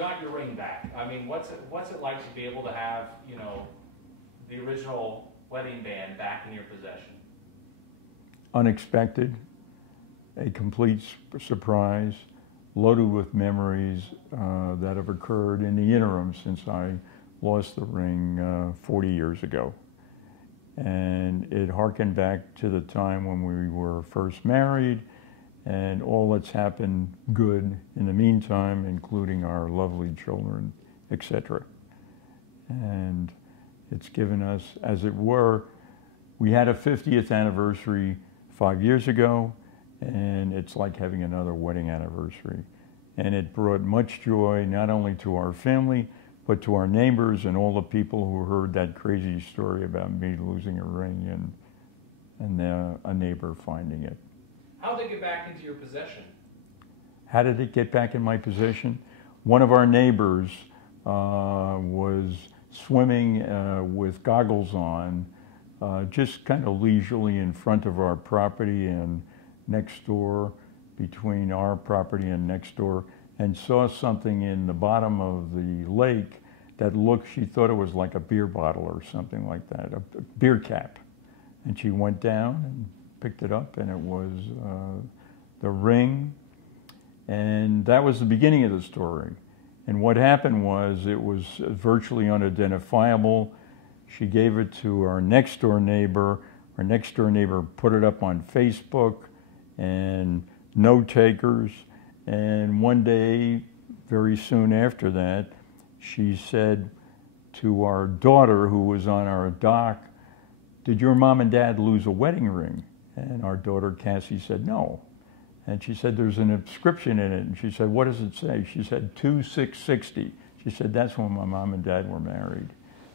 got your ring back. I mean, what's it like to be able to have, you know, the original wedding band back in your possession? Unexpected, a complete surprise, loaded with memories that have occurred in the interim since I lost the ring 40 years ago. And it harkened back to the time when we were first married and all that's happened good in the meantime, including our lovely children, etc. And it's given us, as it were, we had a 50th anniversary 5 years ago, and it's like having another wedding anniversary. And it brought much joy not only to our family, but to our neighbors and all the people who heard that crazy story about me losing a ring and a neighbor finding it. How did it get back into your possession? How did it get back in my possession? One of our neighbors was swimming with goggles on, just kind of leisurely in front of our property and next door, between our property and next door, and saw something in the bottom of the lake that looked, she thought it was like a beer bottle or something like that, a beer cap. And she went down and picked it up, and it was the ring. And that was the beginning of the story. And what happened was it was virtually unidentifiable. She gave it to our next door neighbor. Our next door neighbor put it up on Facebook and no takers. And one day, very soon after that, she said to our daughter who was on our dock, "Did your mom and dad lose a wedding ring?" And our daughter Cassie said, "No." And she said, "There's an inscription in it." And she said, "What does it say?" She said, 2660. She said, "That's when my mom and dad were married."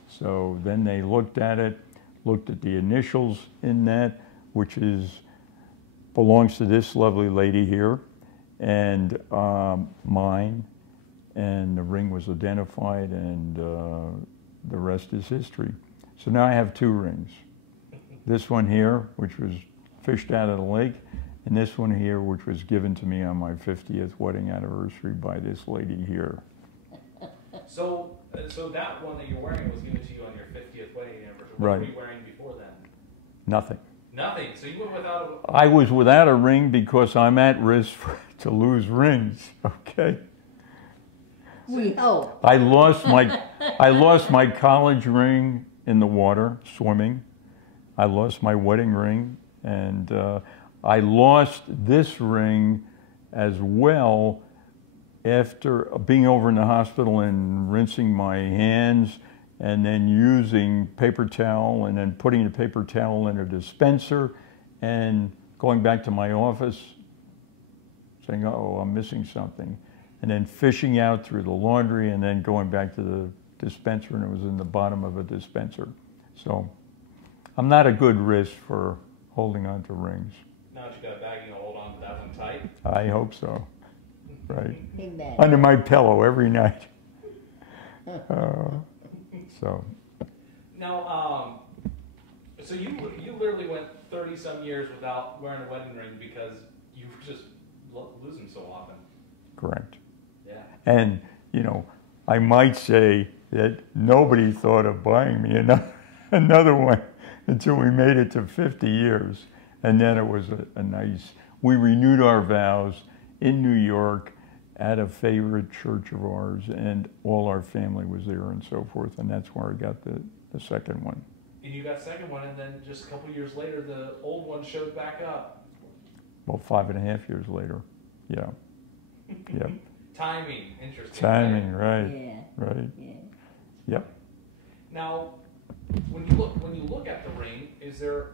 So then they looked at it, looked at the initials in that, which belongs to this lovely lady here, and mine, and the ring was identified, and the rest is history. So now I have two rings. This one here, which was fished out of the lake, and this one here, which was given to me on my 50th wedding anniversary by this lady here. So that one that you're wearing was given to you on your 50th wedding anniversary. What Right. were you wearing before then? Nothing. Nothing. So you went without a... I was without a ring because I'm at risk to lose rings, okay? We hope. I lost my college ring in the water, swimming. I lost my wedding ring, and I lost this ring as well after being over in the hospital and rinsing my hands and then using paper towel and then putting the paper towel in a dispenser and going back to my office saying, "Oh, I'm missing something," and then fishing out through the laundry and then going back to the dispenser, and it was in the bottom of a dispenser. So I'm not a good wrist for holding on to rings. Now that you got a bag, you hold on to that one tight? I hope so. Right. Amen. Under my pillow every night. So. Now, so you literally went 30-some years without wearing a wedding ring because you were just losing so often. Correct. Yeah. And, you know, I might say that nobody thought of buying me another one until we made it to 50 years. And then it was a nice, we renewed our vows in New York at a favorite church of ours, and all our family was there and so forth, and that's where I got the second one. And you got the second one, and then just a couple years later, the old one showed back up. Well, 5.5 years later, yeah. Yep. Timing, interesting. Timing, right? Yeah. Right. Yeah. Yep. Now, when you look at the ring, is there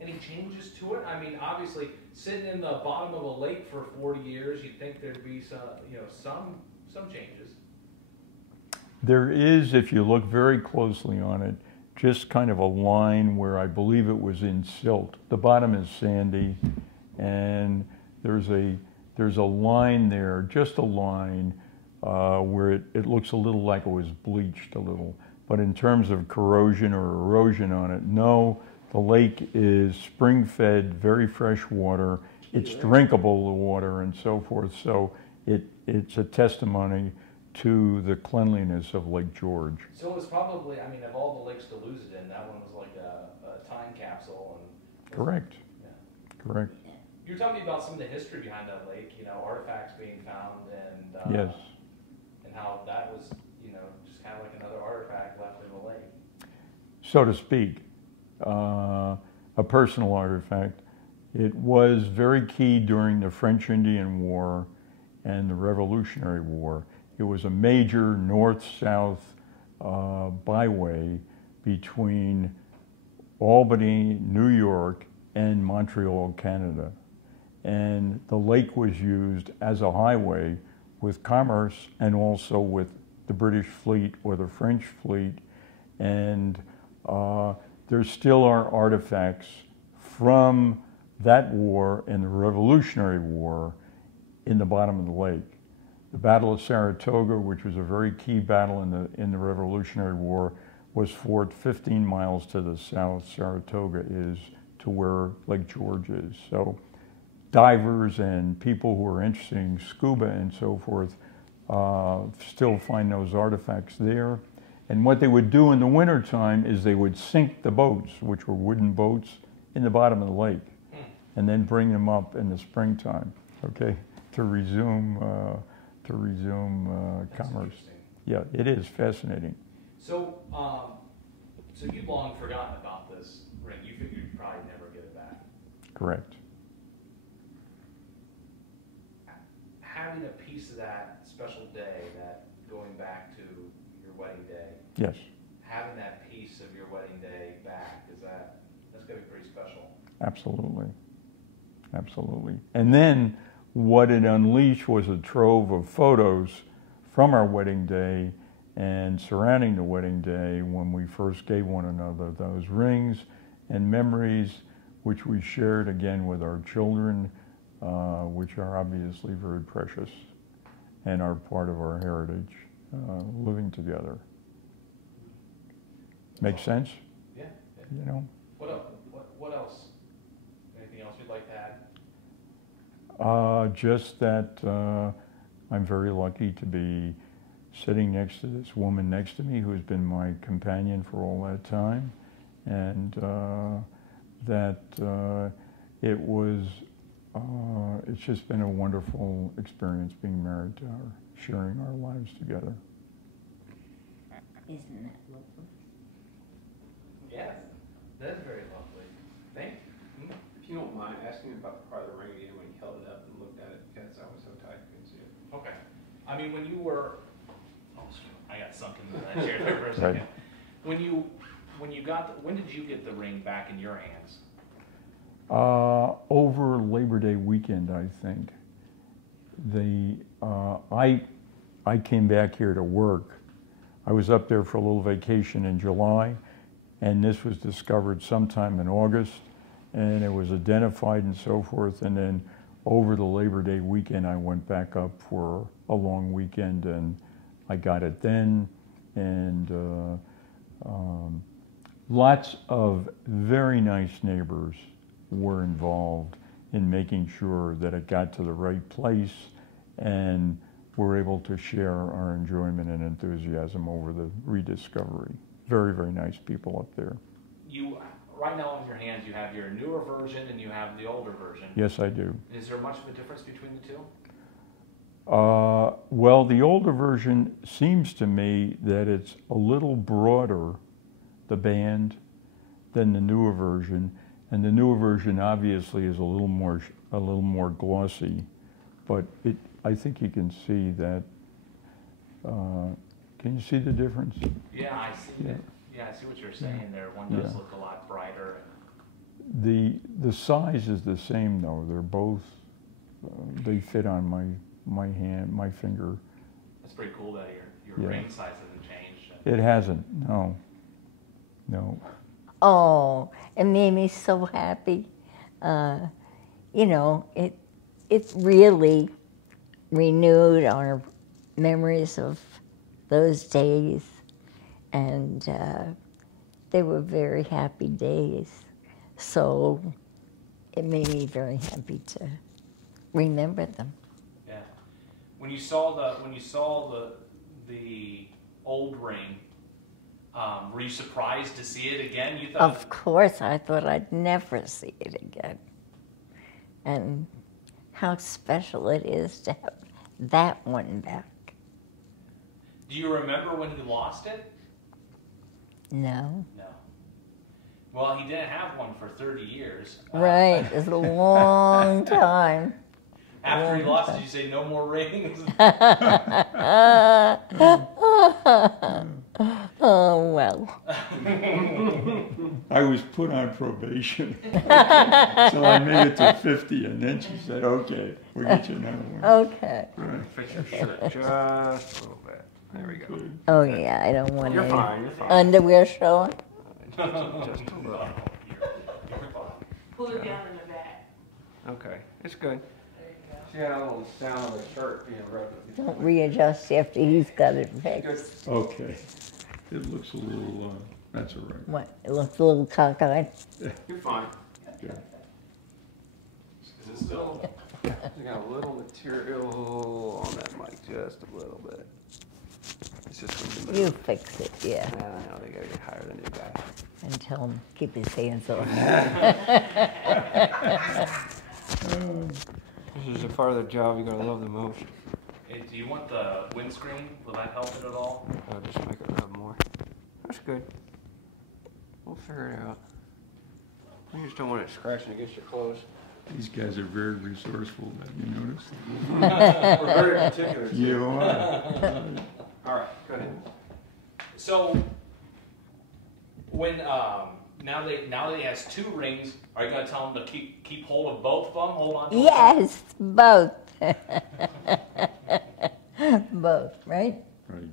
any changes to it? I mean, obviously, sitting in the bottom of a lake for 40 years, you'd think there'd be some changes. There is, if you look very closely on it, just kind of a line where I believe it was in silt. The bottom is sandy, and there's a line there, just a line, where it looks a little like it was bleached a little. But in terms of corrosion or erosion on it, no. The lake is spring-fed, very fresh water. It's drinkable, the water, and so forth. So it's a testimony to the cleanliness of Lake George. So it was probably, I mean, of all the lakes to lose it in, that one was like a time capsule. And Correct. Yeah. Correct. You were telling me about some of the history behind that lake, you know, artifacts being found and Yes. and how that was, you know, just kind of like another artifact left in the lake. So to speak, a personal artifact. It was very key during the French Indian War and the Revolutionary War. It was a major north-south byway between Albany, New York, and Montreal, Canada. And the lake was used as a highway with commerce and also with the British fleet or the French fleet. And there still are artifacts from that war and the Revolutionary War in the bottom of the lake. The Battle of Saratoga, which was a very key battle in the Revolutionary War, was fought 15 miles to the south. Saratoga is to where Lake George is. So divers and people who are interested in scuba and so forth still find those artifacts there. And what they would do in the wintertime is they would sink the boats, which were wooden boats, in the bottom of the lake, and then bring them up in the springtime, okay, to resume commerce. Yeah, it is fascinating. So, so you've long forgotten about this ring. You figured you'd probably never get it back. Correct. Having a piece of that special day, that going back to your wedding day, Yes. having that piece of your wedding day back, that's gonna be pretty special. Absolutely. Absolutely. And then what it unleashed was a trove of photos from our wedding day and surrounding the wedding day when we first gave one another those rings and memories, which we shared again with our children, which are obviously very precious and are part of our heritage, living together. Make sense? Yeah. You know? What else? Anything else you'd like to add? Just that I'm very lucky to be sitting next to this woman next to me who's been my companion for all that time, and that it's just been a wonderful experience being married to her, sharing our lives together. Isn't that lovely? Yes, that is very lovely. Thank you. If you don't mind asking about the part of the ring again when you held it up and looked at it, because I was so tight I couldn't see it. Okay. I mean, when you were, I got sunk into that chair there for a second. When did you get the ring back in your hands? Over Labor Day weekend, I think. I came back here to work. I was up there for a little vacation in July, and this was discovered sometime in August, and it was identified and so forth. And then over the Labor Day weekend, I went back up for a long weekend, and I got it then. And lots of very nice neighbors were involved in making sure that it got to the right place, and were able to share our enjoyment and enthusiasm over the rediscovery. Very, very nice people up there. You, right now in your hands, you have your newer version and you have the older version. Yes, I do. Is there much of a difference between the two? Well, the older version seems to me that it's a little broader, the band, than the newer version. And the newer version obviously is a little more glossy, but I think you can see that. Can you see the difference? Yeah, I see that. Yeah, I see what you're saying there. One does look a lot brighter. The size is the same though. They're both they fit on my hand, my finger. That's pretty cool that your ring size hasn't changed. It hasn't. No. Oh, it made me so happy. You know, it really renewed our memories of those days, and they were very happy days. So it made me very happy to remember them. Yeah. When you saw the old ring, were you surprised to see it again? You thought, Of course, I thought I'd never see it again. And how special it is to have that one back. do you remember when he lost it? No. No. Well, he didn't have one for 30 years. Right, it's a long time. After he lost it, you say no more rings. Oh, well. I was put on probation, so I made it to 50, and then she said, "Okay, we'll get you another one." Okay. Right. Fix your shirt just a little bit. There we go. Oh, yeah, I don't want You're any fine, you're fine. underwear showing. Just a little. Pull it down in the back. Okay, it's good. See how little sound of the shirt being rubbed. Don't readjust after he's got it fixed. Okay. It looks a little. That's all right. What, it looks a little cockeyed? You're fine. Yeah. Is it still? You got a little material on that mic, just a little bit. It's just gonna You fix it, yeah. I know, they gotta get higher than you guys. And tell him, keep his hands off. This is the part of the job you're gonna love the most. Hey, do you want the windscreen? Will that help it at all? I'll just make it rub more. That's good. We'll figure it out. We just don't want it scratching against your clothes. These guys are very resourceful. Have you noticed? We're very particular. too. You are. All right, go ahead. So, when now that he has 2 rings, are you gonna tell him to keep hold of both of them? Hold on. To Yes, both. Both, right? Right.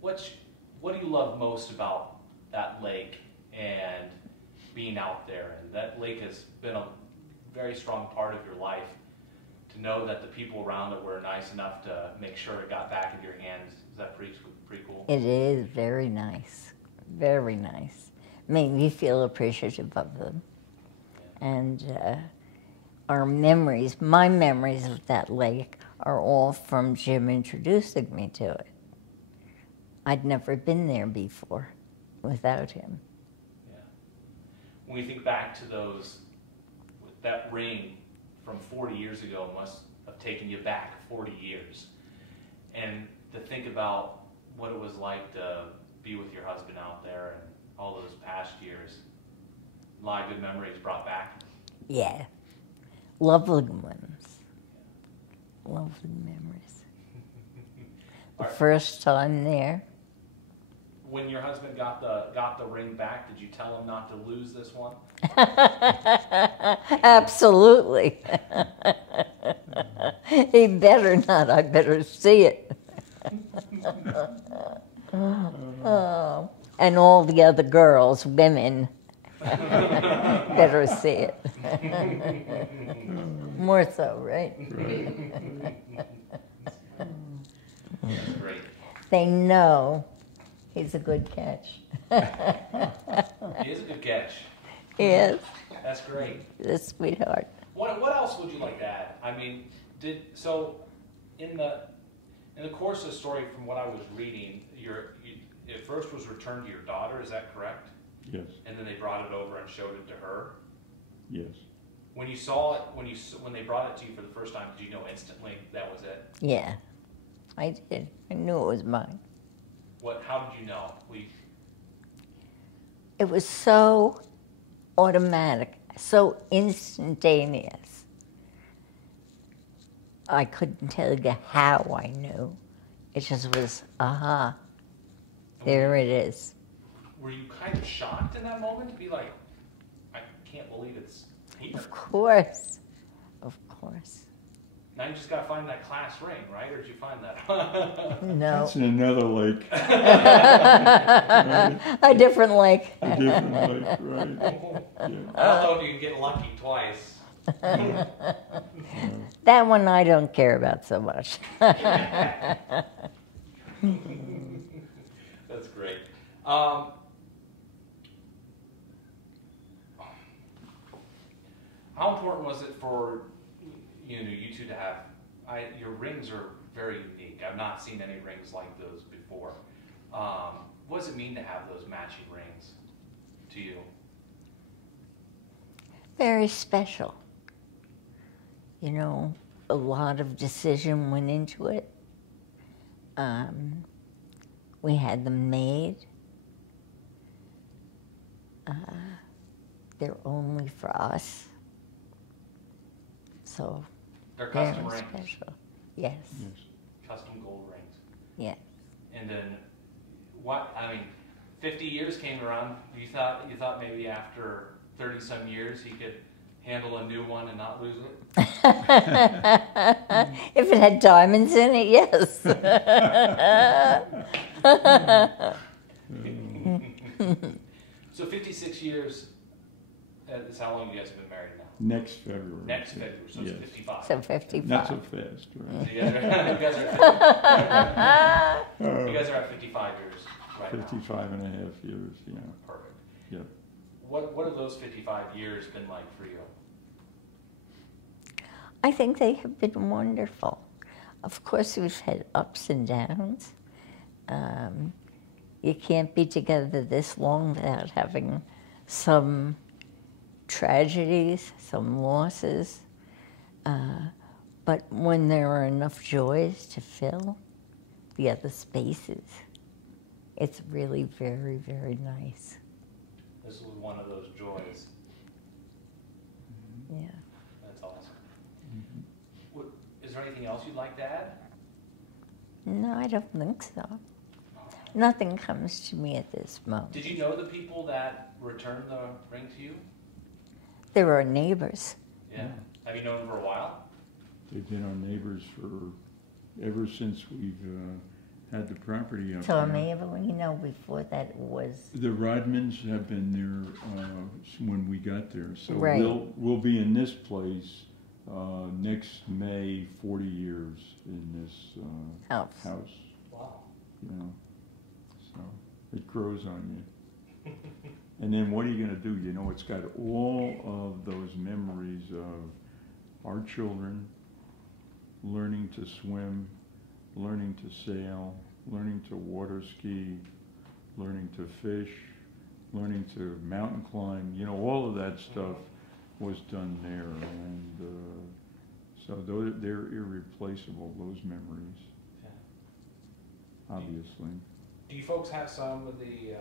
What do you love most about that lake and being out there? And that lake has been a very strong part of your life. To know that the people around it were nice enough to make sure it got back into your hands, is that pretty cool? It is very nice, very nice. Made me feel appreciative of them. And our memories, my memories of that lake are all from Jim introducing me to it. I'd never been there before without him. Yeah. When you think back to that ring from 40 years ago must have taken you back 40 years. And to think about what it was like to be with your husband out there and all those past years, a lot of good memories brought back. Yeah, lovely ones, lovely memories. The first time there, When your husband got the ring back, did you tell him not to lose this one? absolutely. He better not, I better see it. Oh, and all the other girls, women, better see it. More so, right? That's great. They know he's a good catch. He is a good catch. Yes, That's great. he's a sweetheart. What else would you like to add? I mean, in the course of the story, from what I was reading, it first was returned to your daughter. Is that correct? Yes. And then they brought it over and showed it to her. Yes. When you saw it, when they brought it to you for the first time, did you know instantly that was it? Yeah, I did. I knew it was mine. How did you know? It was so automatic, so instantaneous. I couldn't tell you how I knew. It just was, aha, there it is. Were you kind of shocked in that moment to be like, I can't believe it's here? Of course, of course. Now you just got to find that class ring, right? Or did you find that? No, That's in another lake. a different lake. A different lake, right? I don't know if you can get lucky twice. That one I don't care about so much. That's great. How important was it for you two to have? Your rings are very unique. I've not seen any rings like those before. What does it mean to have those matching rings to you? Very special. You know, a lot of decision went into it. We had them made. They're only for us. So They're custom very rings, special. Yes. Yes. custom gold rings. Yes. And then, what, I mean, 50 years came around, you thought maybe after 30 some years he could handle a new one and not lose it? If it had diamonds in it, yes. So 56 years is how long you guys have been married now? Next February. Next February, so Yes. it's 55. So 55. Not so fast, right? You guys are you guys are at 55 years right now. 55 and a half years, yeah. Perfect. Yep. What have those 55 years been like for you? I think they have been wonderful. Of course, we've had ups and downs. You can't be together this long without having some tragedies, some losses. But when there are enough joys to fill the other spaces, it's really very, very nice. This was one of those joys. Yeah. That's awesome. Is there anything else you'd like to add? No, I don't think so. Nothing comes to me at this moment. Did you know the people that returned the ring to you? There are neighbors. Yeah. Have you known them for a while? They've been our neighbors ever since we've had the property up So there. maybe, you know, before that it was. The Rodmans have been there when we got there, so Right. we'll be in this place next May, 40 years in this house. Wow. You know, so it grows on you. And then what are you going to do? You know, it's got all of those memories of our children learning to swim, learning to sail, learning to water ski, learning to fish, learning to mountain climb. You know, all of that stuff was done there, and so they're irreplaceable, those memories, Yeah. obviously. Do you folks have some of the